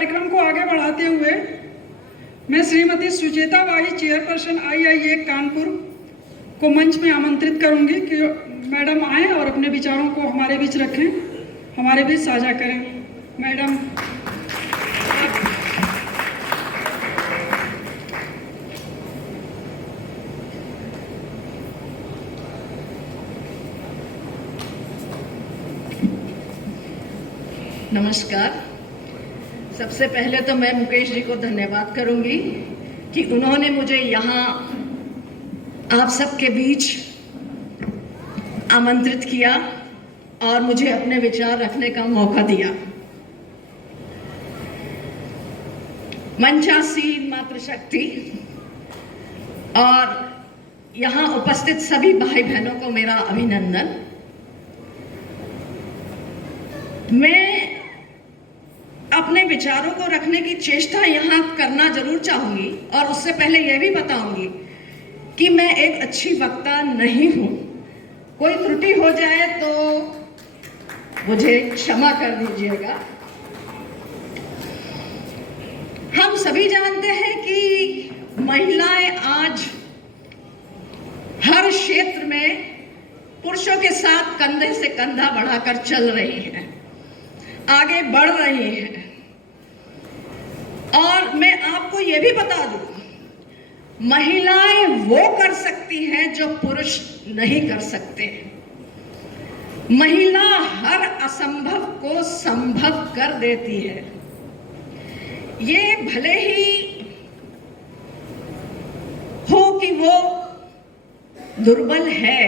कार्यक्रम को आगे बढ़ाते हुए मैं Shrimati Sucheta by, chairperson IIA Kanpur को मंच में आमंत्रित करूंगी कि मैडम आएं और अपने विचारों को हमारे बीच रखें, हमारे बीच साझा करें। मैडम। नमस्कार। सबसे पहले तो मैं मुकेश जी को धन्यवाद करूंगी कि उन्होंने मुझे यहाँ आप सबके बीच आमंत्रित किया और मुझे अपने विचार रखने का मौका दिया। मंचासीन मातृशक्ति और यहाँ उपस्थित सभी भाई बहनों को मेरा अभिनंदन। मैं अपने विचारों को रखने की चेष्टा यहाँ करना जरूर चाहूंगी और उससे पहले यह भी बताऊंगी कि मैं एक अच्छी वक्ता नहीं हूं। कोई त्रुटि हो जाए तो मुझे क्षमा कर दीजिएगा। हम सभी जानते हैं कि महिलाएं आज हर क्षेत्र में पुरुषों के साथ कंधे से कंधा बढ़ाकर चल रही हैं, आगे बढ़ रही हैं। और मैं आपको यह भी बता दूं, महिलाएं वो कर सकती हैं जो पुरुष नहीं कर सकते। महिला हर असंभव को संभव कर देती है। ये भले ही हो कि वो दुर्बल है,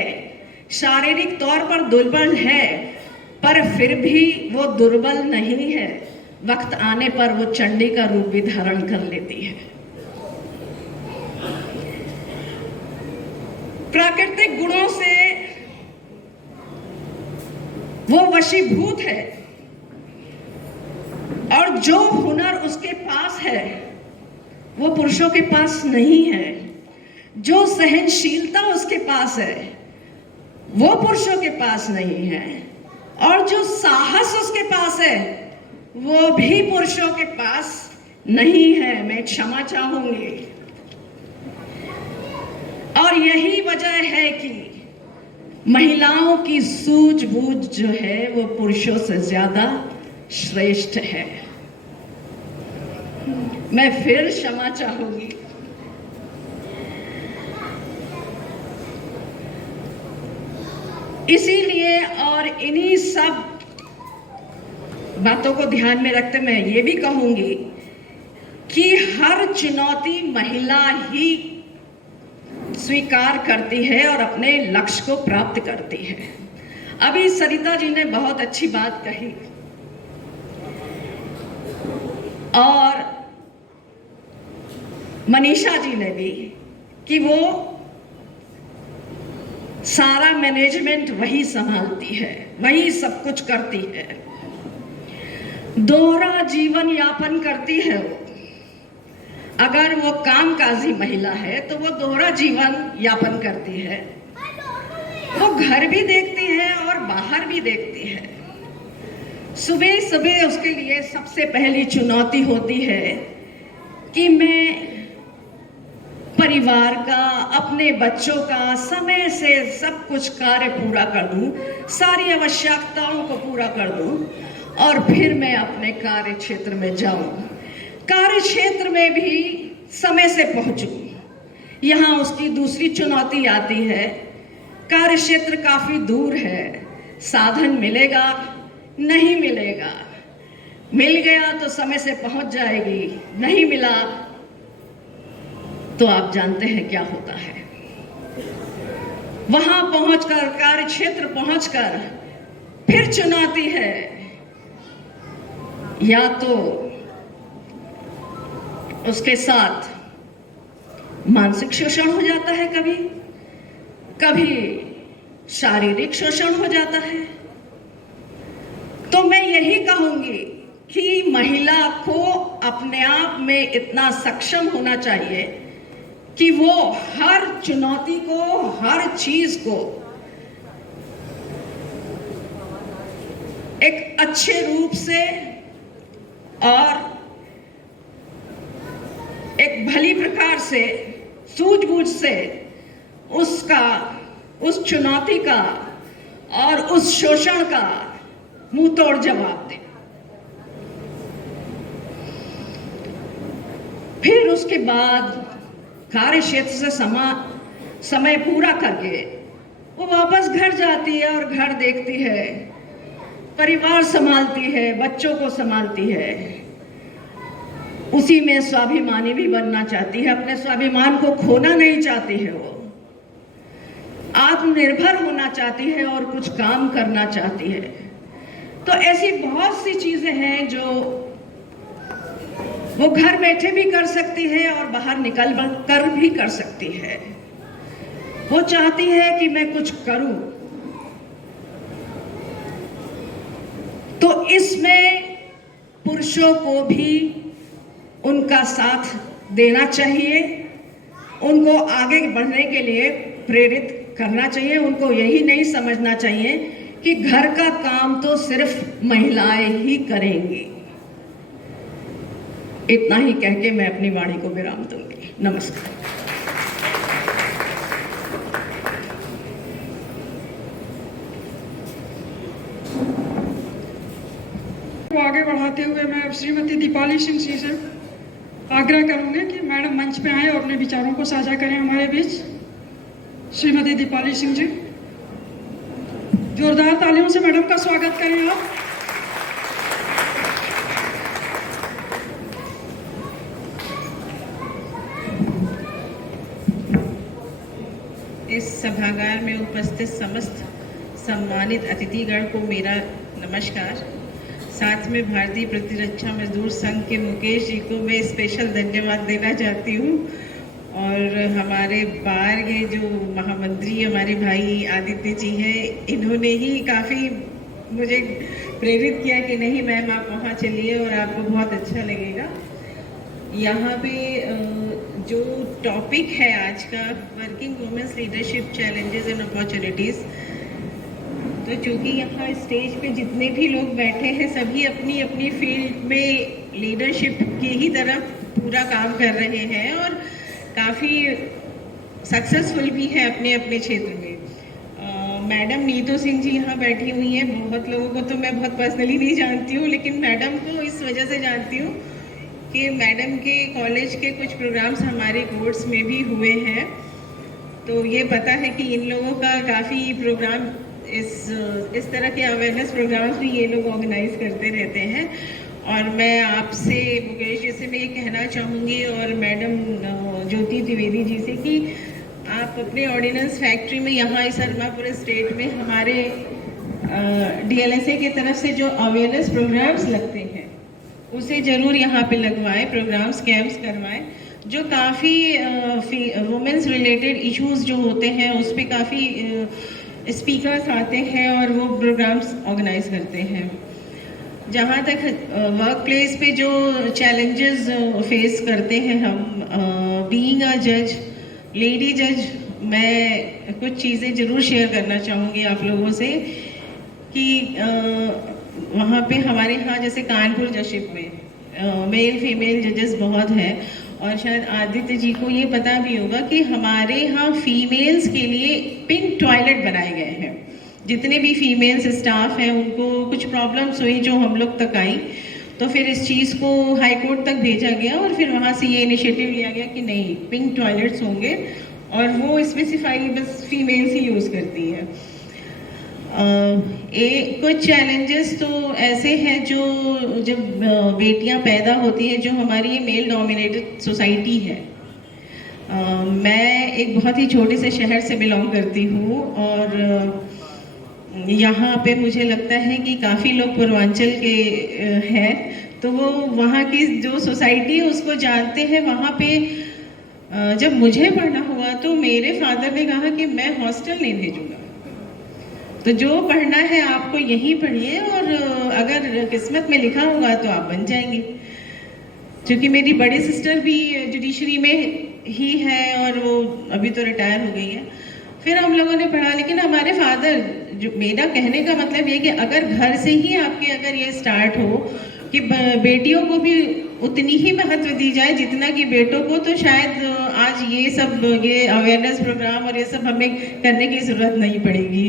शारीरिक तौर पर दुर्बल है, पर फिर भी वो दुर्बल नहीं है। वक्त आने पर वो चंडी का रूप भी धारण कर लेती है। प्राकृतिक गुणों से वो वशीभूत है और जो हुनर उसके पास है वो पुरुषों के पास नहीं है। जो सहनशीलता उसके पास है वो पुरुषों के पास नहीं है। और जो साहस उसके पास है वो भी पुरुषों के पास नहीं है। मैं क्षमा चाहूंगी। और यही वजह है कि महिलाओं की सूझबूझ जो है वो पुरुषों से ज्यादा श्रेष्ठ है। मैं फिर क्षमा चाहूंगी। इसीलिए और इन्हीं सब बातों को ध्यान में रखते मैं ये भी कहूंगी कि हर चुनौती महिला ही स्वीकार करती है और अपने लक्ष्य को प्राप्त करती है। अभी सरिता जी ने बहुत अच्छी बात कही और मनीषा जी ने भी कि वो सारा मैनेजमेंट वही संभालती है, वही सब कुछ करती है। दोहरा जीवन यापन करती है वो। अगर वो कामकाजी महिला है तो वो दोहरा जीवन यापन करती है। वो घर भी देखती है और बाहर भी देखती है। सुबह सुबह उसके लिए सबसे पहली चुनौती होती है कि मैं परिवार का, अपने बच्चों का समय से सब कुछ कार्य पूरा कर दूं, सारी आवश्यकताओं को पूरा कर दूं और फिर मैं अपने कार्य क्षेत्र में जाऊं। कार्य क्षेत्र में भी समय से पहुंचूं। यहाँ उसकी दूसरी चुनौती आती है, कार्य क्षेत्र काफी दूर है, साधन मिलेगा नहीं मिलेगा, मिल गया तो समय से पहुंच जाएगी, नहीं मिला तो आप जानते हैं क्या होता है। वहां पहुंचकर, कार्य क्षेत्र पहुंचकर फिर चुनौती है, या तो उसके साथ मानसिक शोषण हो जाता है, कभी कभी शारीरिक शोषण हो जाता है। तो मैं यही कहूंगी कि महिला को अपने आप में इतना सक्षम होना चाहिए कि वो हर चुनौती को, हर चीज को एक अच्छे रूप से और प्रकार से सूझबूझ से उस चुनौती का और उस शोषण का मुंह तोड़ जवाब दे। फिर उसके बाद कार्य क्षेत्र से समय पूरा करके वो वापस घर जाती है और घर देखती है, परिवार संभालती है, बच्चों को संभालती है। उसी में स्वाभिमानी भी बनना चाहती है, अपने स्वाभिमान को खोना नहीं चाहती है। वो आत्मनिर्भर होना चाहती है और कुछ काम करना चाहती है। तो ऐसी बहुत सी चीजें हैं जो वो घर बैठे भी कर सकती है और बाहर निकल कर भी कर सकती है। वो चाहती है कि मैं कुछ करूं, तो इसमें पुरुषों को भी उनका साथ देना चाहिए, उनको आगे बढ़ने के लिए प्रेरित करना चाहिए। उनको यही नहीं समझना चाहिए कि घर का काम तो सिर्फ महिलाएं ही करेंगी। इतना ही कह के मैं अपनी वाणी को विराम दूंगी। नमस्कार। को आगे बढ़ाते हुए मैं अब श्रीमती दीपाली सिंह जी से आग्रह करूंगी कि मैडम मंच पे आए और अपने विचारों को साझा करें हमारे बीच। श्रीमती दीपाली सिंह जी, जोरदार तालियों से मैडम का स्वागत करें आप। इस सभागार में उपस्थित समस्त सम्मानित अतिथिगण को मेरा नमस्कार। साथ में भारतीय प्रतिरक्षा मजदूर संघ के मुकेश जी को मैं स्पेशल धन्यवाद देना चाहती हूँ, और हमारे बार के जो महामंत्री हमारे भाई आदित्य जी हैं, इन्होंने ही काफ़ी मुझे प्रेरित किया कि नहीं मैम आप वहाँ चलिए और आपको बहुत अच्छा लगेगा। यहाँ पे जो टॉपिक है आज का, working women's leadership challenges and opportunities, तो चूँकि यहाँ स्टेज पे जितने भी लोग बैठे हैं सभी अपनी अपनी फील्ड में लीडरशिप की ही तरफ पूरा काम कर रहे हैं और काफ़ी सक्सेसफुल भी है अपने अपने क्षेत्र में। मैडम नीतू सिंह जी यहाँ बैठी हुई हैं। बहुत लोगों को तो मैं बहुत पर्सनली नहीं जानती हूँ, लेकिन मैडम को इस वजह से जानती हूँ कि मैडम के कॉलेज के कुछ प्रोग्राम्स हमारे कोर्स में भी हुए हैं, तो ये पता है कि इन लोगों का काफ़ी प्रोग्राम इस तरह के अवेयरनेस प्रोग्राम्स भी ये लोग ऑर्गेनाइज करते रहते हैं। और मैं आपसे मुकेश जी से मैं ये कहना चाहूँगी और मैडम ज्योति त्रिवेदी जी से कि आप अपने ऑर्डिनेंस फैक्ट्री में यहाँ इस अरमापुर स्टेट में हमारे DLSA की तरफ से जो अवेयरनेस प्रोग्राम्स लगते हैं उसे ज़रूर यहाँ पे लगवाएं, प्रोग्राम्स कैंप्स करवाएं, जो काफ़ी वुमेन्स रिलेटेड इश्यूज जो होते हैं उस पर काफ़ी स्पीकर्स आते हैं और वो प्रोग्राम्स ऑर्गेनाइज करते हैं। जहाँ तक वर्क प्लेस पे जो चैलेंजेस फेस करते हैं हम, बीइंग अ जज, लेडी जज, मैं कुछ चीज़ें ज़रूर शेयर करना चाहूँगी आप लोगों से कि वहाँ पे हमारे यहाँ जैसे कानपुर जशिप में मेल फीमेल जजेस बहुत हैं, और शायद आदित्य जी को ये पता भी होगा कि हमारे यहाँ फीमेल्स के लिए पिंक टॉयलेट बनाए गए हैं। जितने भी फीमेल्स स्टाफ हैं उनको कुछ प्रॉब्लम्स हुई जो हम लोग तक आई, तो फिर इस चीज़ को हाई कोर्ट तक भेजा गया और फिर वहाँ से ये इनिशिएटिव लिया गया कि नहीं, पिंक टॉयलेट्स होंगे और वो स्पेसिफाई बस फीमेल्स ही यूज़ करती है। कुछ चैलेंजेस तो ऐसे हैं जो जब बेटियां पैदा होती हैं, जो हमारी मेल डोमिनेटेड सोसाइटी है, मैं एक बहुत ही छोटे से शहर से बिलोंग करती हूँ और यहाँ पे मुझे लगता है कि काफ़ी लोग पूर्वांचल के हैं, तो वो वहाँ की जो सोसाइटी है उसको जानते हैं। वहाँ पे जब मुझे पढ़ना हुआ तो मेरे फादर ने कहा कि मैं हॉस्टल नहीं भेजूँगा, तो जो पढ़ना है आपको यहीं पढ़िए और अगर किस्मत में लिखा होगा तो आप बन जाएंगे। क्योंकि मेरी बड़ी सिस्टर भी जुडिशरी में ही है और वो अभी तो रिटायर हो गई है। फिर हम लोगों ने पढ़ा, लेकिन हमारे फादर, जो मेरा कहने का मतलब ये कि अगर घर से ही आपके अगर ये स्टार्ट हो कि बेटियों को भी उतनी ही महत्व दी जाए जितना कि बेटों को, तो शायद आज ये अवेयरनेस प्रोग्राम और ये सब हमें करने की ज़रूरत नहीं पड़ेगी।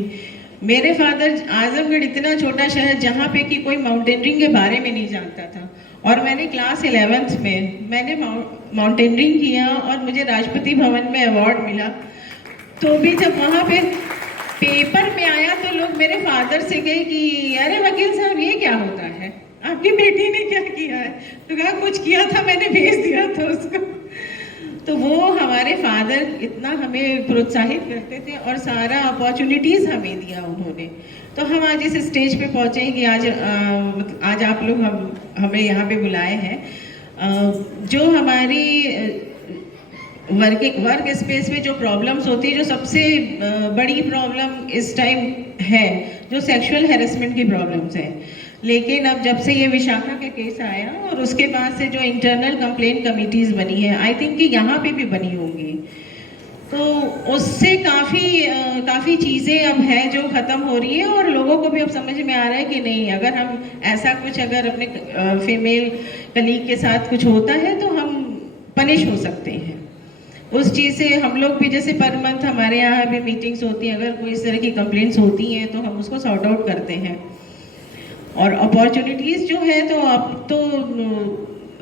मेरे फादर, आजमगढ़ इतना छोटा शहर जहाँ पे कि कोई माउंटेनियरिंग के बारे में नहीं जानता था, और मैंने क्लास 11th में मैंने माउंटेनियरिंग किया और मुझे राष्ट्रपति भवन में अवार्ड मिला। तो भी जब वहाँ पे पेपर में आया तो लोग मेरे फादर से गए कि अरे वकील साहब ये क्या होता है, आपकी बेटी ने क्या किया है? तो कहा कुछ किया था, मैंने भेज दिया था उसको। तो वो हमारे फादर इतना हमें प्रोत्साहित करते थे और सारा अपॉर्चुनिटीज़ हमें दिया उन्होंने। तो हम आज इस स्टेज पे पहुँचे हैं कि आज आप लोग हमें यहाँ पे बुलाए हैं। जो हमारी वर्क स्पेस में जो प्रॉब्लम्स होती है, जो सबसे बड़ी प्रॉब्लम इस टाइम है जो सेक्सुअल हैरेसमेंट की प्रॉब्लम्स है। लेकिन अब जब से ये विशाखा के केस आया और उसके बाद से जो इंटरनल कंप्लेंट कमिटीज़ बनी है, आई थिंक कि यहाँ पे भी बनी होंगी, तो उससे काफ़ी चीज़ें अब है जो ख़त्म हो रही है और लोगों को भी अब समझ में आ रहा है कि नहीं, अगर हम ऐसा कुछ अगर अपने फीमेल कलीग के साथ कुछ होता है तो हम पनिश हो सकते हैं। उस चीज़ से हम लोग भी, जैसे पर मंथ हमारे यहाँ भी मीटिंग्स होती हैं, अगर कोई इस तरह की कंप्लेंट्स होती हैं तो हम उसको सॉर्ट आउट करते हैं। और अपॉर्चुनिटीज़ जो है, तो अब तो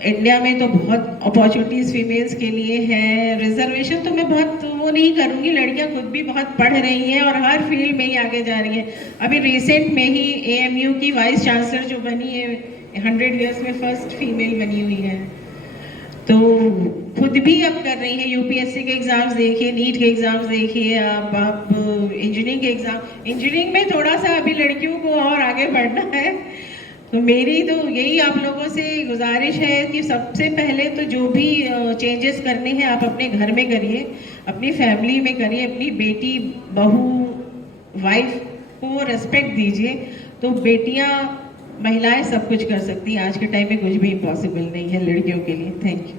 इंडिया में तो बहुत अपॉर्चुनिटीज़ फीमेल्स के लिए है। रिजर्वेशन तो मैं बहुत वो नहीं करूँगी, लड़कियाँ खुद भी बहुत पढ़ रही हैं और हर फील्ड में ही आगे जा रही हैं। अभी रिसेंट में ही AMU की वाइस चांसलर जो बनी है, 100 ईयर्स में फर्स्ट फीमेल बनी हुई है। तो खुद भी अब कर रही हैं। UPSC के एग्ज़ाम्स देखिए, नीट के एग्ज़ाम्स देखिए, आप इंजीनियरिंग के इंजीनियरिंग में थोड़ा सा अभी लड़कियों को और आगे बढ़ना है। तो मेरी तो यही आप लोगों से गुजारिश है कि सबसे पहले तो जो भी चेंजेस करने हैं आप अपने घर में करिए, अपनी फैमिली में करिए, अपनी बेटी, बहू, वाइफ को रेस्पेक्ट दीजिए। तो बेटियां, महिलाएं सब कुछ कर सकती हैं। आज के टाइम में कुछ भी इम्पॉसिबल नहीं है लड़कियों के लिए। Thank you.